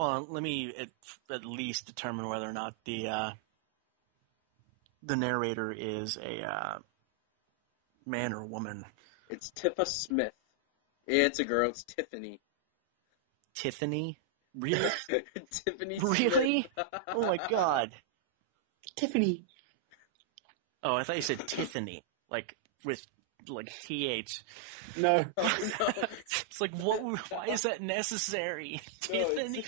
Well, let me at least determine whether or not the narrator is a man or woman. It's Tifa Smith. It's a girl. It's Tiffany. Tiffany? Really? Tiffany Really? Smith. Oh my god. Tiffany. Oh, I thought you said Tiffany, like with TH. No. Oh, no. It's like, what? Why is that necessary? No, Tiffany.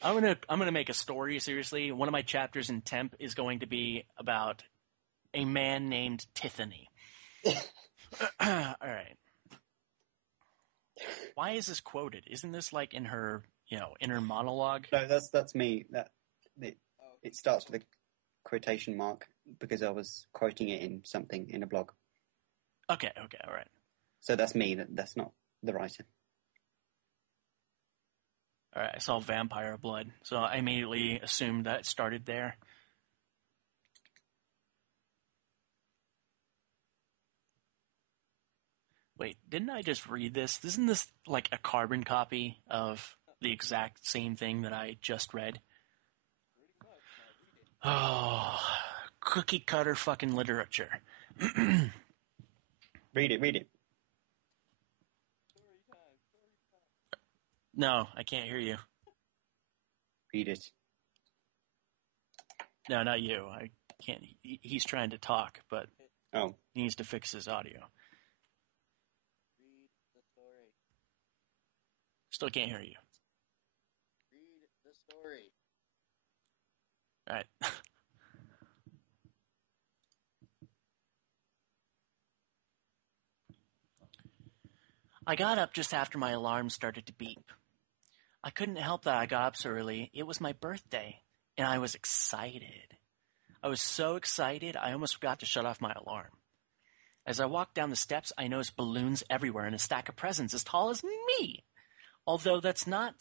I'm gonna make a story. Seriously, one of my chapters in Temp is going to be about a man named Tiffany. All right. Why is this quoted? Isn't this like in her, inner monologue? No, that's me. It starts with a quotation mark because I was quoting it in something in a blog. Okay, all right. So that's me. That's not the writer. All right, I saw vampire blood, so I immediately assumed that it started there. Wait, didn't I just read this? Isn't this like a carbon copy of the exact same thing that I just read? Oh, cookie cutter fucking literature. Read it. No, I can't hear you. Read it. No, not you. I can't. He's trying to talk, but Oh. he needs to fix his audio. Read the story. Still can't hear you. Read the story. All right. I got up just after my alarm started to beep. I couldn't help that I got up so early. It was my birthday, and I was excited. I was so excited, I almost forgot to shut off my alarm. As I walked down the steps, I noticed balloons everywhere and a stack of presents as tall as me. Although that's not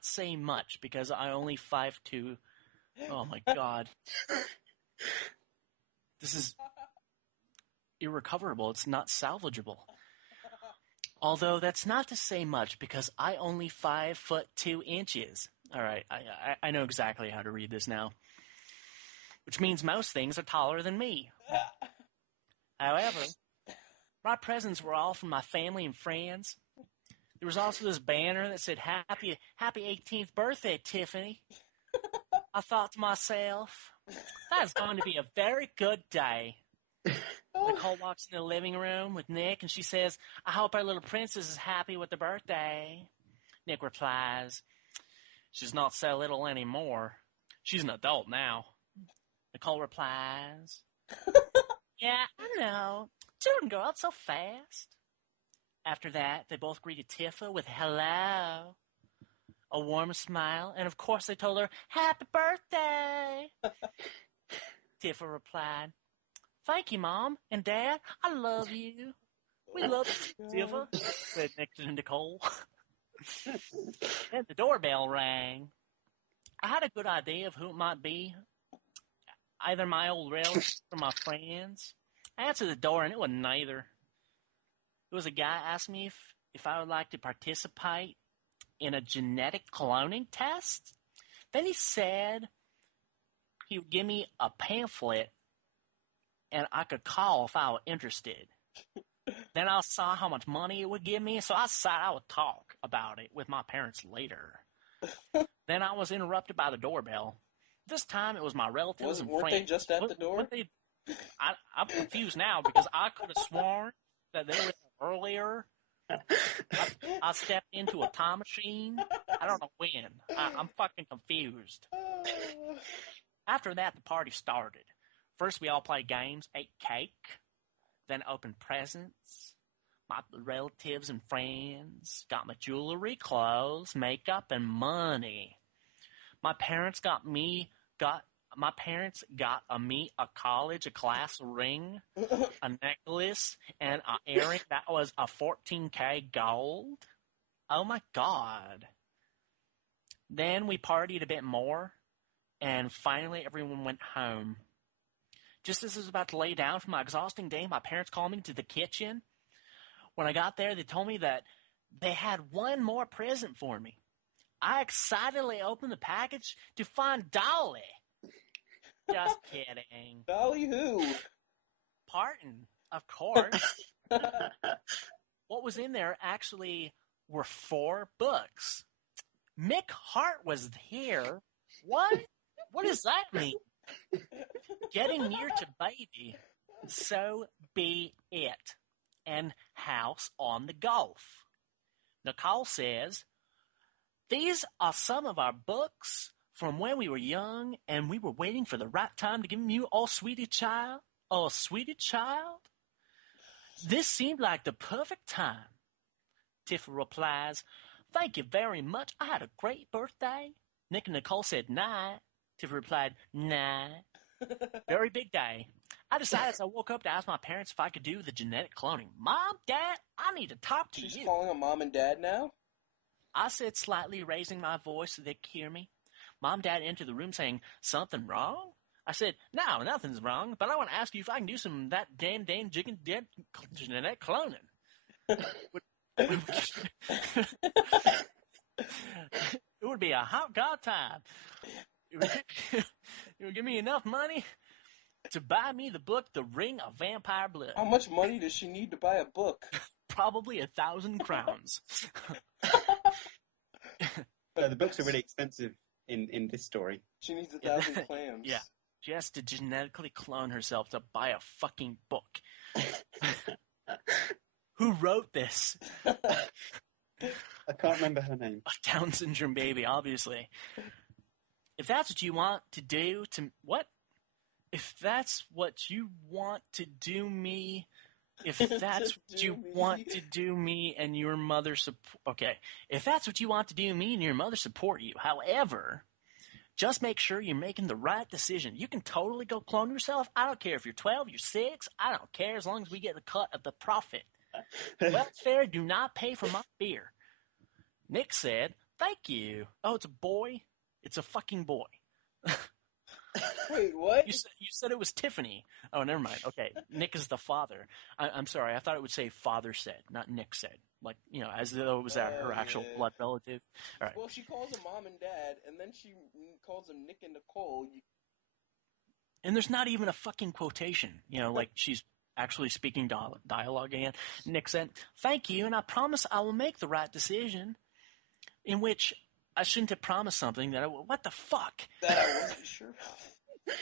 saying much because I only 5'2". Oh my god. This is irrecoverable. It's not salvageable. Although that's not to say much because I only 5'2". All right, I know exactly how to read this now. Which means most things are taller than me. However, my presents were all from my family and friends. There was also this banner that said, Happy 18th birthday, Tiffany. I thought to myself, that's going to be a very good day. Nicole walks in the living room with Nick, and she says, I hope our little princess is happy with the birthday. Nick replies, she's not so little anymore. She's an adult now. Nicole replies, yeah, I know. Children grow up so fast. After that, they both greeted Tifa with hello, a warm smile, and of course they told her, Happy birthday! Tifa replied, Thank you, Mom and Dad. I love you. We love you, Tifa, said Nick to Nicole. Then the doorbell rang. I had a good idea of who it might be. Either my old relatives or my friends. I answered the door, and it was neither. It was a guy asked me if I would like to participate in a genetic cloning test. Then he said he would give me a pamphlet and I could call if I were interested. Then I saw how much money it would give me, so I decided I would talk about it with my parents later. Then I was interrupted by the doorbell. This time it was my relatives and friends. Weren't they just at the door? I'm confused now because I could have sworn that they were there earlier. I stepped into a time machine. I don't know when. I'm fucking confused. After that, the party started. First, we all played games, ate cake, then opened presents. My relatives and friends got my jewelry, clothes, makeup, and money. My parents got me a class ring, a necklace, and an earring that was a 14K gold. Oh my god. Then we partied a bit more, and finally everyone went home. Just as I was about to lay down from my exhausting day, my parents called me to the kitchen. When I got there, they told me that they had one more present for me. I excitedly opened the package to find Dolly. Just kidding. Dolly who? Parton, of course. What was in there actually were 4 books. Mick Hart was here. What? What does that mean? Getting near to baby, so be it. And House on the Golf. Nicole says, these are some of our books from when we were young and we were waiting for the right time to give them you, oh sweetie child. Oh sweetie child. This seemed like the perfect time. Tiff replies, thank you very much. I had a great birthday. Nick and Nicole said, night. Tiff replied, night. Very big day. I decided as I woke up to ask my parents if I could do the genetic cloning. Mom, Dad, I need to talk to She's you. calling them mom and dad now? I said, slightly raising my voice so they could hear me. Mom, Dad entered the room saying, something wrong? I said, no, nothing's wrong, but I want to ask you if I can do some of that damn jigging dead genetic cloning. It would be a hot god time. It would give me enough money to buy me the book, The Ring of Vampire Blood. How much money does she need to buy a book? Probably 1,000 crowns. The books are really expensive in this story. She needs 1,000 clams. Yeah. She has to genetically clone herself to buy a fucking book. Who wrote this? I can't remember her name. A Down syndrome baby, obviously. If that's what you want to do to... What? If that's what you want to do me... If that's what you want to do me and your mother support... Okay. If that's what you want to do me and your mother support you. However, just make sure you're making the right decision. You can totally go clone yourself. I don't care if you're 12, you're 6. I don't care as long as we get a cut of the profit. Welfare, do not pay for my beer. Nick said, thank you. Oh, it's a boy? It's a fucking boy. Wait, what? You said it was Tiffany. Oh, never mind. Okay, Nick is the father. I'm sorry. I thought it would say father said, not Nick said. Like, as though it was her actual blood relative. All right. Well, she calls them mom and dad, and then she calls them Nick and Nicole. And there's not even a fucking quotation. Like she's actually speaking dialogue again. Nick said, thank you, and I promise I will make the right decision. In which I shouldn't have promised something that what the fuck? That I wasn't sure of.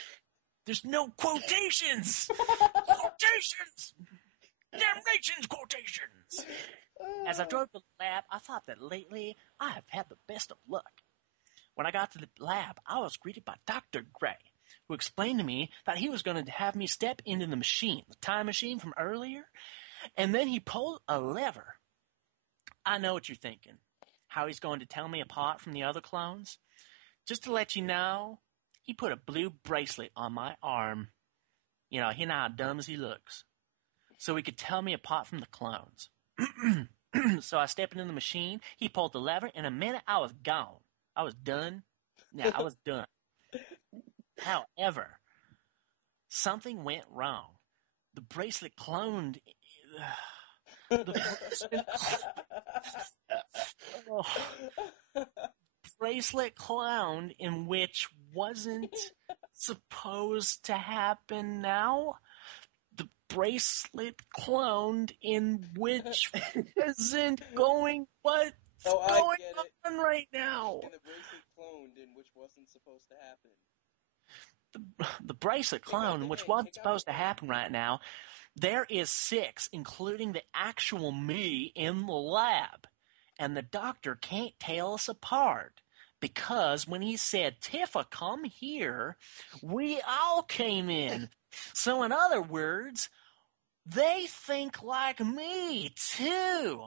There's no quotations! Quotations! Damnation's quotations! As I drove to the lab, I thought that lately I have had the best of luck. When I got to the lab, I was greeted by Dr. Gray, who explained to me that he was going to have me step into the machine, the time machine from earlier, and then he pulled a lever. I know what you're thinking. How he's going to tell me apart from the other clones? Just to let you know, he put a blue bracelet on my arm. He not how dumb as he looks. So he could tell me apart from the clones. So I stepped into the machine, he pulled the lever, in a minute I was gone. I was done. Yeah, I was done. However, something went wrong. The bracelet cloned... bracelet cloned in which wasn't supposed to happen now. The bracelet cloned in which isn't going what's going on right now. And the bracelet cloned in which wasn't supposed to happen. The bracelet clone, which wasn't supposed to happen right now, there is 6, including the actual me in the lab. And the doctor can't tell us apart. Because when he said, Tiffa, come here, we all came in. So in other words, they think like me, too.